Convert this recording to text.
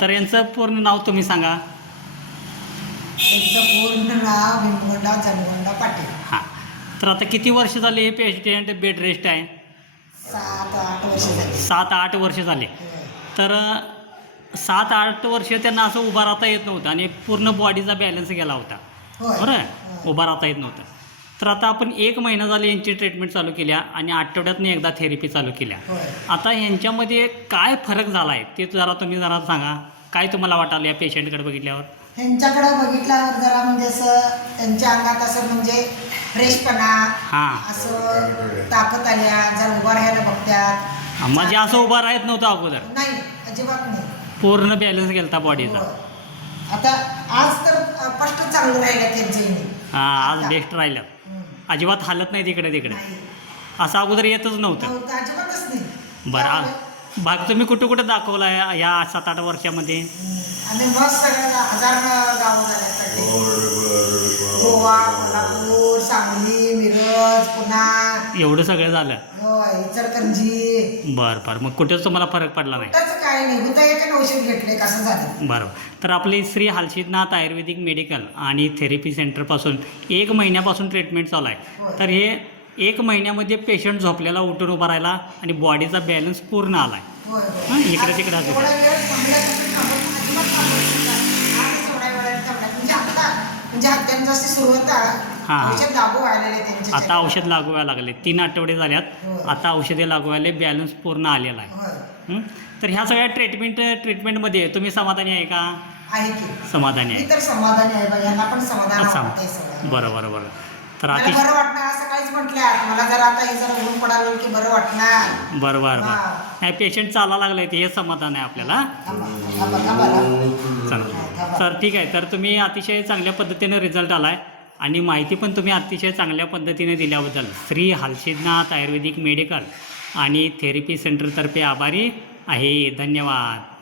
तर यांचं पूर्ण नाव तुम्ही सांगा. त्यांचं पूर्ण नाव भीमगोंडा जनगोंडा पाटील. हां. तर आता किती वर्ष झाले हे पेशंट बेड रेस्ट आहे? 7-8 वर्ष झाली. 7-8 वर्ष झाले. तर 7-8 वर्ष त्यांना असं उभा राहता येत नव्हतं आणि पूर्ण बॉडीचा बॅलन्स गेला होता, होय. बरं आहे? उभा राहता येत नव्हतं. तर आता आपण 1 महिना झाले यांची ट्रीटमेंट चालू केल्या आणि आठवड्यातनं एकदा थेरपी चालू केल्या. होय. आता यांच्यामध्ये काय फरक झाला आहे ते तुम्ही जरा सांगा. काय तुम्हाला वाटालं या पेशंटकडे बघितल्यावर? ह्यांच्याकडे बघितल्यावर जरा म्हणजे असं त्यांच्या अंगात असं म्हणजे फ्रेशपणा, हां. असं ताकद आल्या, जर उभा राहायला बघतात. म्हणजे असं उभा राहत नव्हतं अगोदर, नाही, अजिबात नाही. पूर्ण बॅलन्स गेलता बॉडीचा. होय. आता आज तर स्पष्ट चांगलं राहिलं त्यांचं. हां, आज बेस्ट राहिलं. अजिबात हालत नाही तिकडे तिकडे. असं अगोदर येतच नव्हतं. अजिबातच नाही. बरं, भाग तुम्ही कुठं कुठं दाखवला आहे या 7-8 वर्षामध्ये? आणि मस्त सगळं 1000 गावं झाल्या सगळे. गोवा, कोल्हापूर, सांगली, मिरज, पुणे, एवढं सगळं झालं? होय, इचलकरंजी. बरं. मग कुठेच तुम्हाला फरक पडला नाही? कुठंच काय नाही. होतं एक औषध घेतले कसं झालं. बरोबर. तर आपले श्री हलसिद्धनाथ आयुर्वेदिक मेडिकल आणि थेरपी सेंटरपासून 1 महिन्यापासून ट्रीटमेंट चालू आहे. होय. तर हे 1 महिन्यामध्ये पेशंट झोपलेला उठून उभा राहिला आणि बॉडीचा बॅलन्स पूर्ण आला आहे. होय, हां, होय. इकडे तिकडे असू एवढा द्या. वेळ थांबल्यापासून अजिबात थांबत नाही. आज एवढ्या वेळात थांबला. म्हणजे आता म्हणजे त्यांचं अशी सुरुवात हां. औषध लागू व्हायला त्यांच्या. आता औषध लागू व्हायला लागले. 3 आठवडे झाल्यात. होय. आता औषधे लागू व्हायला बॅलन्स पूर्ण आलेला आहे. होय. तर ह्या सगळ्या ट्रीटमेंटमध्ये तुम्ही समाधानी आहे का? आहे की. समाधानी आहे. मी तर समाधानी आहे. यांना पण समाधान वाटतंय सगळं. बरं. तर मला बरं वाटणार असं काहीच म्हटलं. मला जरा आता हे जरा ऊन पडालं की बरं वाटणार. बरं. हां. नाही, पेशंट चालायला लागले ते हे समाधान आहे आपल्याला. थांबा. चला. तर ठीक आहे. तर तुम्ही अतिशय चांगल्या पद्धतीने रिझल्ट आला आहे आणि माहिती पण तुम्ही अतिशय चांगल्या पद्धतीने दिल्याबद्दल श्री हलसिद्धनाथ आयुर्वेदिक मेडिकल आणि थेरपी सेंटरतर्फे आभारी आहे. धन्यवाद.